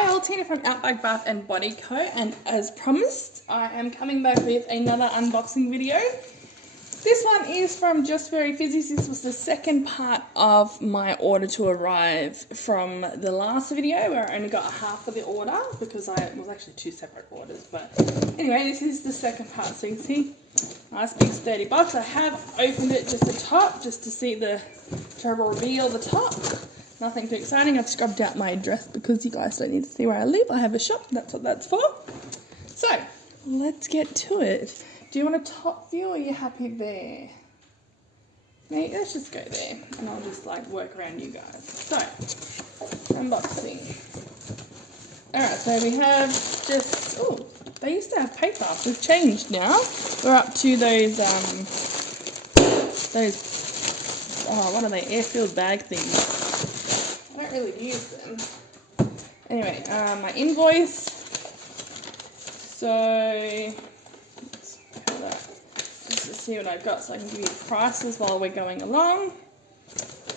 Hi all, Tina from Outback Bath and Body Co, and as promised I am coming back with another unboxing video. This one is from Just Fairy Fizzies. This was the second part of my order to arrive from the last video where I only got half of the order because it was actually two separate orders. But anyway, this is the second part. So you can see, nice big sturdy box. I have opened it just the top just to see to reveal the top. Nothing too exciting. I've scrubbed out my address because you guys don't need to see where I live. I have a shop, that's what that's for. So, let's get to it. Do you want a top view or are you happy there? Maybe let's just go there and I'll just like work around you guys. So, unboxing. Alright, so we have just, oh, they used to have paper. We've changed now. We're up to those, oh, what are they? Air-filled bag things. I don't really use them. Anyway, my invoice. So, just to see what I've got so I can give you prices while we're going along.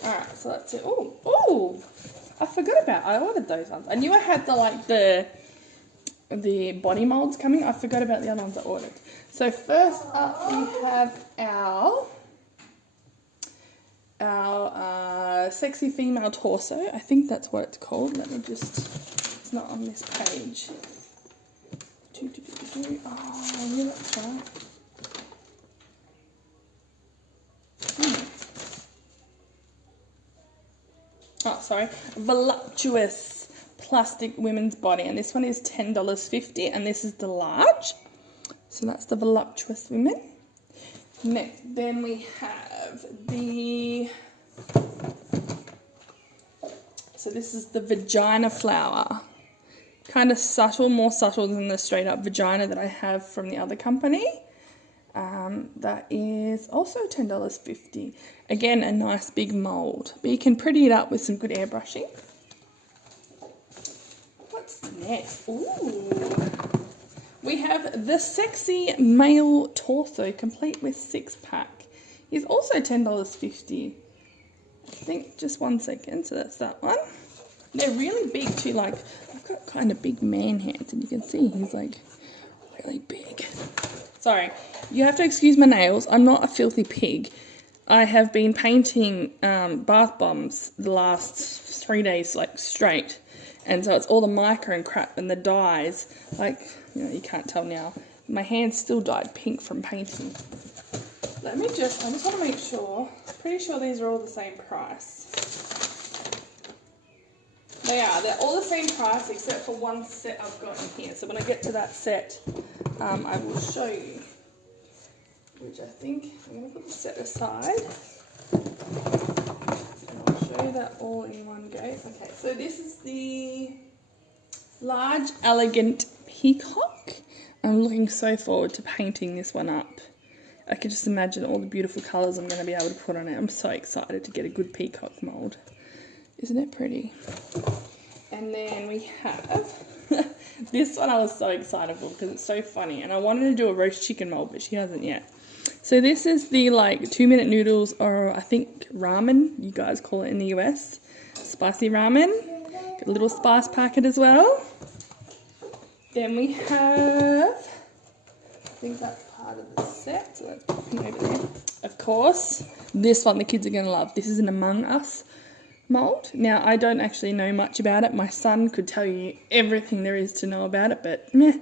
Alright, so that's it. Oh, I forgot about, I ordered those ones. I knew I had the body molds coming. I forgot about the other ones I ordered. So first up we have our sexy female torso. I think that's what it's called. Let me just, it's not on this page. Oh, yeah, that's right. Oh, sorry. Voluptuous plastic women's body. And this one is $10.50 and this is the large. So that's the voluptuous women. Next, then we have so this is the Vagina Flower. Kind of subtle, more subtle than the straight up vagina that I have from the other company. That is also $10.50. Again, a nice big mold. But you can pretty it up with some good airbrushing. What's next? Ooh. We have the sexy male torso, complete with 6-pack. Is also $10.50. I think, just 1 second, so that's that one. They're really big too, like, I've got kind of big man hands, and you can see he's like really big. Sorry, you have to excuse my nails. I'm not a filthy pig. I have been painting bath bombs the last 3 days, like, straight. And so it's all the mica and crap and the dyes. Like, you know, you can't tell now. My hands still dyed pink from painting. I just want to make sure. Pretty sure these are all the same price. They are. They're all the same price except for one set I've got in here. So when I get to that set, I will show you. Which I think, I'm going to put the set aside. And I'll show you that all in one go. Okay, so this is the large, elegant Peacock. I'm looking so forward to painting this one up. I can just imagine all the beautiful colours I'm going to be able to put on it. I'm so excited to get a good peacock mould. Isn't it pretty? And then we have, this one I was so excited for because it's so funny. And I wanted to do a roast chicken mould, but she hasn't yet. So this is the like 2-minute noodles, or I think ramen, you guys call it in the US. Spicy ramen. Got a little spice packet as well. Then we have, I think that's part of the set, so let's put them over there. Of course, this one the kids are going to love. This is an Among Us mould. Now, I don't actually know much about it. My son could tell you everything there is to know about it, but meh,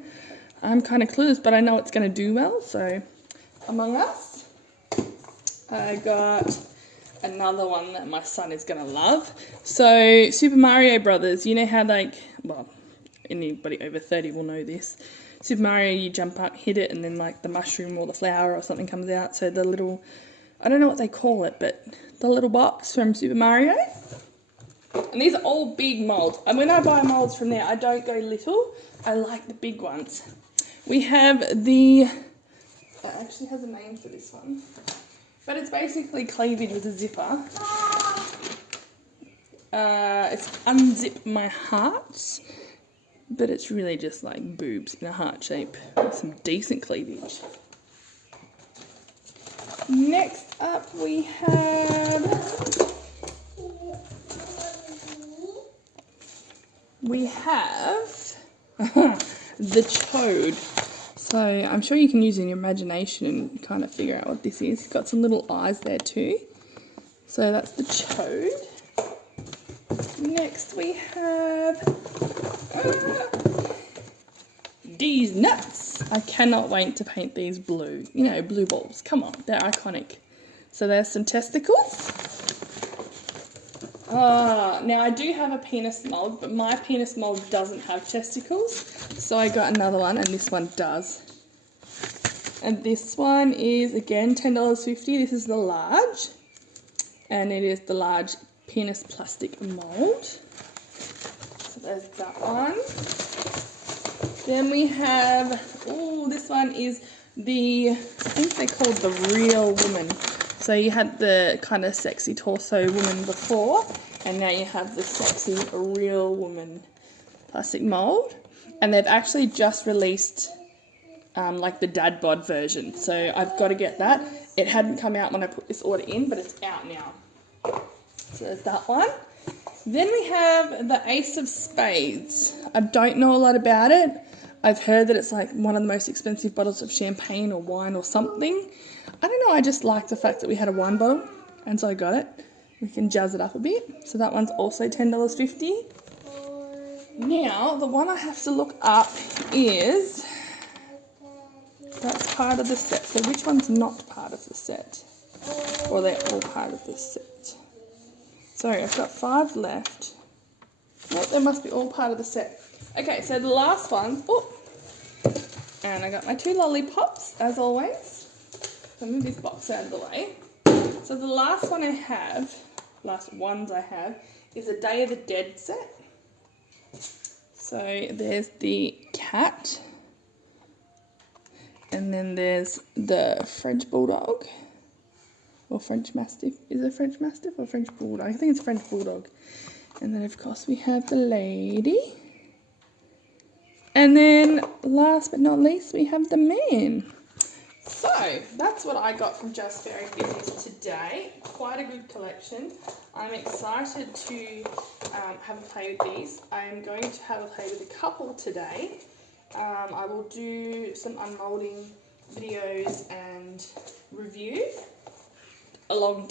I'm kind of clueless, but I know it's going to do well, so Among Us. I got another one that my son is going to love. So, Super Mario Brothers, you know how like, well, anybody over 30 will know this. Super Mario, you jump up, hit it, and then like the mushroom or the flower or something comes out. So the little, I don't know what they call it, but the little box from Super Mario. And these are all big molds. And when I buy molds from there, I don't go little. I like the big ones. We have the, it actually has a name for this one. But it's basically cleavage with a zipper. It's Unzip My Heart. But it's really just like boobs in a heart shape with some decent cleavage. Next up we have we have the toad. So I'm sure you can use your imagination and kind of figure out what this is. It's got some little eyes there too. So that's the toad. Next we have these nuts. I cannot wait to paint these blue. You know, blue balls. Come on, they're iconic. So there's some testicles. Now I do have a penis mold, but my penis mold doesn't have testicles. So I got another one, and this one does. And this one is, again, $10.50. This is the large. And it is the large penis plastic mold. So there's that one. Then we have, this one is I think they're called the real woman. So you had the kind of sexy torso woman before, and now you have the sexy real woman plastic mold. And they've actually just released like the dad bod version. So I've got to get that. It hadn't come out when I put this order in, but it's out now. So there's that one. Then we have the Ace of Spades. I don't know a lot about it. I've heard that it's like one of the most expensive bottles of champagne or wine or something. I don't know, I just like the fact that we had a wine bottle, and so I got it. We can jazz it up a bit. So that one's also $10.50. Now, the one I have to look up is, that's part of the set. So which one's not part of the set? Or they're all part of the set? Sorry, I've got 5 left. Nope, they must be all part of the set. Okay, so the last one, and I got my 2 lollipops, as always. Let me move this box out of the way. So the last ones I have, is a Day of the Dead set. So there's the cat, and then there's the French Bulldog, or French Mastiff. Is it French Mastiff or French Bulldog? I think it's French Bulldog. And then of course we have the lady. And then last but not least we have the man. So that's what I got from Just Fairy Fizzies today. Quite a good collection. I'm excited to have a play with these. I'm going to have a play with a couple today. I will do some unmolding videos and reviews along